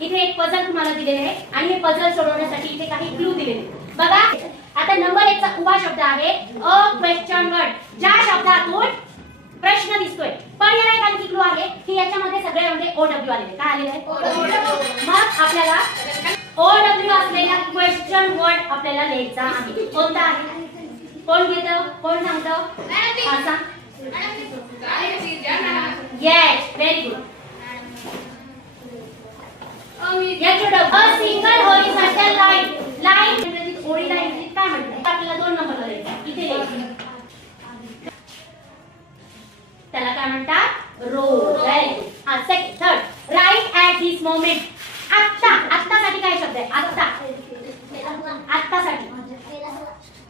इथे एक पझल तुम्हाला दिलेले आहे आणि हे पझल सोडवण्यासाठी इथे काही क्लू दिलेले आहेत. बघा आता नंबर 1 चा उभा शब्द आहे अ क्वेश्चन वर्ड. ज्या शब्दातून प्रश्न दिसतोय पण याला एक आणखी क्लू आहे की याच्यामध्ये सगळ्यामध्ये ओ डब्ल्यू आलेले. काय आलेले आहे? मग आपल्याला ओ डब्ल्यू असलेला क्वेश्चन वर्ड आपल्याला लिहायचा आहे. कोणता आहे? कोण घेतं? कोण सांगतं? सांग. Yes, very good. A single horizontal line. Line ओळी लाईन काय म्हणतात? आपल्याला 2 नंबरला लिहायचं. इथे लिहायचं. त्याला काय म्हणतात? रो. Very good. हा second third. Right at this moment. आत्तासाठी काय शब्द आहे? आत्तासाठी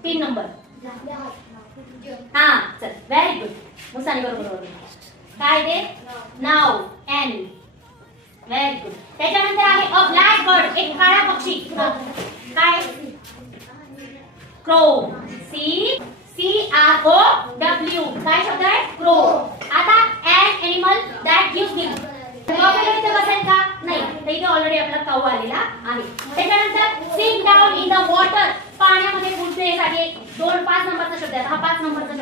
3 नंबर. हा चल व्हेरी गुड. मुसानी बरोबर. काय ते? Now N. Very good. त्याच्यानंतर आहे अ ब्लॅक बर्ड. एक काळा पक्षी. काय? क्रो. CROW. काय शब्द आहे? क्रो. आता an animal that gives milk. Buffalo इथे बसेल का? नाही. तर इथे ऑलरेडी आपला काऊ आलेला आहे. त्याच्यानंतर sink down in the water. पाण्यामध्ये बुडण्यासाठी 5 नंबरचा शब्द आहे. हा 5 नंबरचा